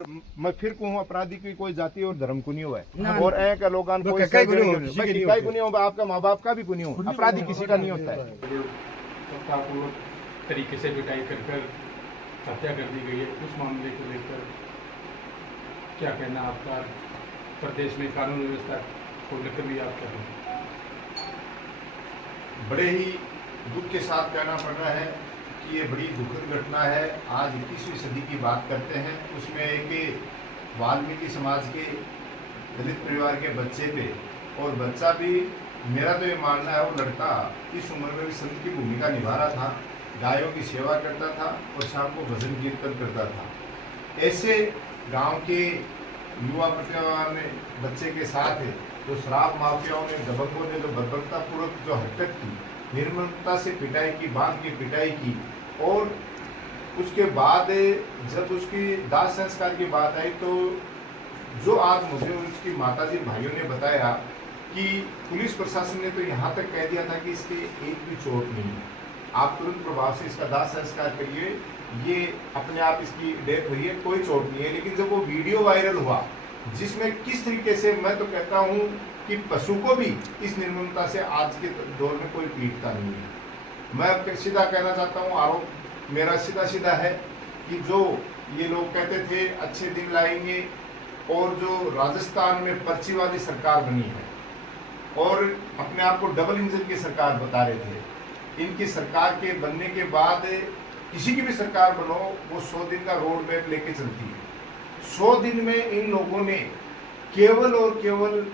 मैं फिर कहूँ अपराधी की कोई जाति और धर्म को नहीं हुआ है और एक लोगान कोई को नहीं हो, आपका माँ बाप का भी को नहीं हो, अपराधी किसी का नहीं होता है। तरीके से पिटाई कर कर हत्या कर दी गई है, उस मामले को लेकर क्या कहना आपका? प्रदेश में कानून व्यवस्था को लेकर भी आप क्या कहना? बड़े ही दुख के साथ कहना पड़ रहा है कि ये बड़ी दुखद घटना है। आज 21वीं सदी की बात करते हैं, उसमें एक वाल्मीकि समाज के दलित परिवार के बच्चे पे, और बच्चा भी, मेरा तो ये मानना है वो लड़का इस उम्र में भी संत की भूमिका निभा रहा था, गायों की सेवा करता था और शाम को भजन कीर्तन करता था। ऐसे गांव के युवा प्रतिभावान बच्चे के साथ जो शराब माफियाओं ने, दबंगों ने जो बर्बरतापूर्वक जो हरकत की, निर्ममता से पिटाई की, बांध की पिटाई की, और उसके बाद जब उसकी दाह संस्कार की बात आई तो जो आज मुझे उसकी माताजी भाइयों ने बताया कि पुलिस प्रशासन ने तो यहाँ तक कह दिया था कि इसके एक भी चोट नहीं है, आप तुरंत प्रभाव से इसका दाह संस्कार करिए, ये अपने आप इसकी डेथ हुई है, कोई चोट नहीं है। लेकिन जब वो वीडियो वायरल हुआ जिसमें किस तरीके से, मैं तो कहता हूँ कि पशु को भी इस निर्ममता से आज के दौर में कोई पीड़ता नहीं है। मैं सीधा कहना चाहता हूँ, आरोप मेरा सीधा है कि जो ये लोग कहते थे अच्छे दिन लाएंगे, और जो राजस्थान में पर्चीवादी सरकार बनी है और अपने आप को डबल इंजन की सरकार बता रहे थे, इनकी सरकार के बनने के बाद किसी की भी सरकार बनो वो 100 दिन का रोड मैप लेके चलती है। 100 दिन में इन लोगों ने केवल और केवल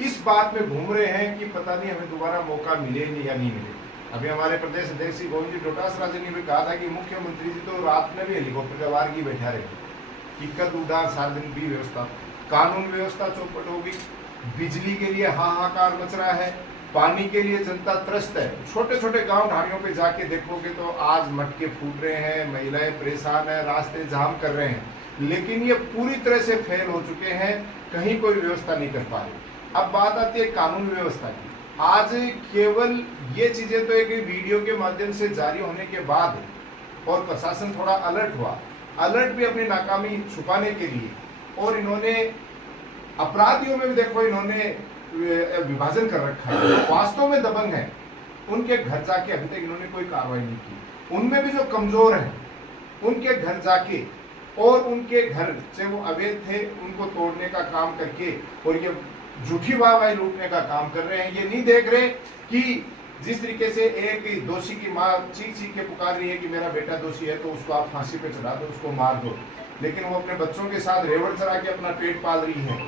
इस बात में घूम रहे हैं कि पता नहीं हमें दोबारा मौका मिले या नहीं मिले। अभी हमारे प्रदेश अध्यक्ष श्री गोविंद जी डोटासरा जी ने भी कहा था कि मुख्यमंत्री जी तो रात में भी हेलीकॉप्टर का वार की बैठा रहे कि कद उड़ान सार्वजनिक भी व्यवस्था, कानून व्यवस्था चौपट होगी, बिजली के लिए हाहाकार मच रहा है, पानी के लिए जनता त्रस्त है। छोटे छोटे गांव ढाणियों पे जाके देखोगे तो आज मटके फूट रहे हैं, महिलाएं परेशान है, रास्ते जाम कर रहे हैं, लेकिन ये पूरी तरह से फेल हो चुके हैं, कहीं कोई व्यवस्था नहीं कर पा रहे। अब बात आती है कानून व्यवस्था की। आज केवल ये चीजें तो एक वीडियो के माध्यम से जारी होने के बाद और प्रशासन थोड़ा अलर्ट हुआ, अलर्ट भी अपनी नाकामी छुपाने के लिए, और इन्होंने अपराधियों में भी देखो इन्होंने विभाजन कर रखा है। जो वास्तव में दबंग है उनके घर जाके अभी तक इन्होंने कोई कार्रवाई नहीं की। उनमें भी जो कमजोर हैं उनके घर जाके, और उनके घर से वो अवैध थे उनको तोड़ने का काम करके और ये झूठी वाहवाही लूटने का काम कर रहे हैं। ये नहीं देख रहे कि जिस तरीके से एक दोषी की माँ चीख के पुकार रही है कि मेरा बेटा दोषी है तो उसको आप फांसी पे चढ़ा दो, उसको मार दो, लेकिन वो अपने बच्चों के साथ रेवड़ चढ़ा के अपना पेट पाल रही है।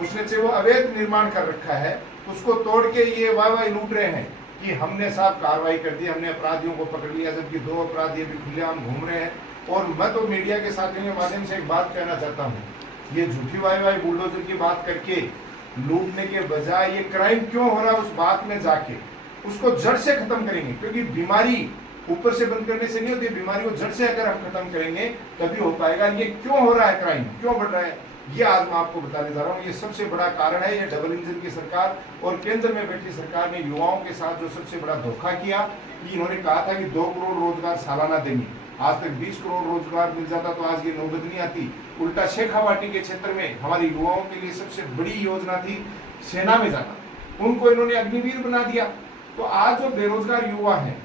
उसने से वो अवैध निर्माण कर रखा है, उसको तोड़ के ये वाहवाही लूट रहे हैं कि हमने साहब कार्रवाई कर दी, हमने अपराधियों को पकड़ लिया, जबकि 2 अपराधी अभी खुलेआम घूम रहे हैं। और मैं तो मीडिया के साथियों के माध्यम से एक बात कहना चाहता हूँ, ये झूठी वाहवाही बुलडोजर की बात करके लूटने के बजाय ये क्राइम क्यों हो रहा है उस बात में जाके उसको जड़ से खत्म करेंगे, क्योंकि बीमारी ऊपर से बंद करने से नहीं होती, बीमारी को जड़ से अगर हम खत्म करेंगे तभी हो पाएगा। ये क्यों हो रहा है, क्राइम क्यों बढ़ रहा है, ये आज मैं आपको बताने जा रहा हूँ। ये सबसे बड़ा कारण है ये डबल इंजन की सरकार और केंद्र में बैठी सरकार ने युवाओं के साथ जो सबसे बड़ा धोखा किया कि इन्होंने कहा था कि 2 करोड़ रोजगार सालाना देंगे, आज तक 20 करोड़ रोजगार मिल जाता तो आज ये नौबत नहीं आती। उल्टा शेखावाटी के क्षेत्र में हमारे युवाओं के लिए सबसे बड़ी योजना थी सेना में जाना, उनको इन्होंने अग्निवीर बना दिया। तो आज जो बेरोजगार युवा हैं,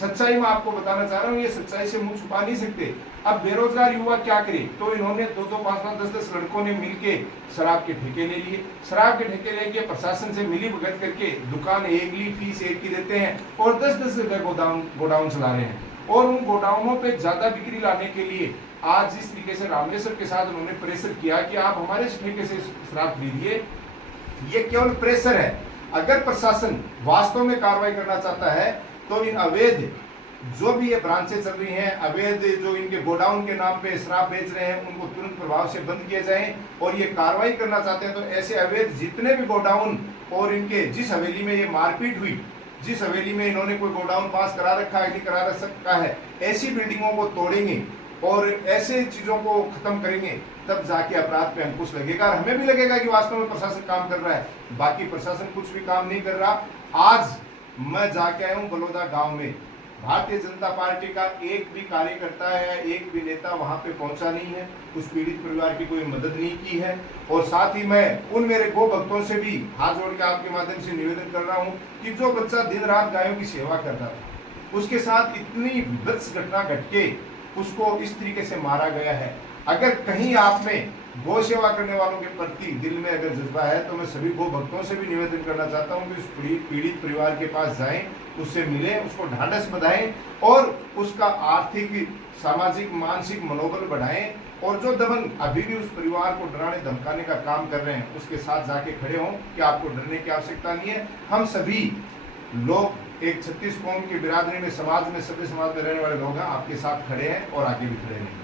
सच्चाई में आपको बताना चाह रहा हूँ, ये सच्चाई से मुंह छुपा नहीं सकते। अब बेरोजगार युवा क्या करे, तो इन्होंने 2-2, 5-5, 10-10 लड़कों ने मिलके शराब के ठेके ले लिए, शराब के ठेके लेके प्रशासन से मिली भगत करके दुकान एक ली, फीस एक की देते हैं और 10-10 रुपए गोडाउन चला रहे हैं। और उन गोडाउनों पे ज्यादा बिक्री लाने के लिए आज जिस तरीके से रामनेश्वर के साथ उन्होंने प्रेशर किया कि आप हमारे ठेके से शराब खरीदिए, ये केवल प्रेशर है। अगर प्रशासन वास्तव में कार्रवाई करना चाहता है तो इन अवैध जो भी ये ब्रांचें चल रही हैं, अवैध जो इनके गोडाउन के नाम पे शराब बेच रहे हैं, उनको तुरंत प्रभाव से बंद किए जाएं। और ये कार्रवाई करना चाहते हैं तो ऐसे अवैध जितने भी गोडाउन, और इनके जिस हवेली में ये मारपीट हुई, जिस हवेली में इन्होंने कोई गोडाउन पास करा रखा है नहीं करा रखा है, ऐसी बिल्डिंगों को तोड़ेंगे और ऐसे चीजों को खत्म करेंगे, तब जाके अपराध पे अंकुश लगेगा। और हमें भी लगेगा कि वास्तव में प्रशासन काम कर रहा है। बाकी प्रशासन कुछ भी काम नहीं कर रहा। आज मैं जाके आया हूँ बलौदा गांव में, भारतीय जनता पार्टी का एक भी कार्यकर्ता या एक भी नेता वहां पे पहुंचा नहीं है, उस पीड़ित परिवार की कोई मदद नहीं की है। और साथ ही मैं उन मेरे गो भक्तों से भी हाथ जोड़ के आपके माध्यम से निवेदन कर रहा हूं कि जो बच्चा दिन रात गायों की सेवा कर रहा था, उसके साथ इतनी विभत्स घटना घट के उसको इस तरीके से मारा गया है। अगर कहीं आप में गौ सेवा करने वालों के प्रति दिल में अगर जज्बा है तो मैं सभी गो भक्तों से भी निवेदन करना चाहता हूं कि उस पीड़ित परिवार के पास जाएं, उससे मिलें, उसको ढांढस बधाएं और उसका आर्थिक, सामाजिक, मानसिक मनोबल बढ़ाएं। और जो दबंग अभी भी उस परिवार को डराने धमकाने का काम कर रहे हैं, उसके साथ जाके खड़े हों कि आपको डरने की आवश्यकता नहीं है। हम सभी लोग एक 36 कौम की बिरादरी में, समाज में, सभ्य समाज में रहने वाले लोग हैं, आपके साथ खड़े हैं और आगे भी खड़े रहेंगे।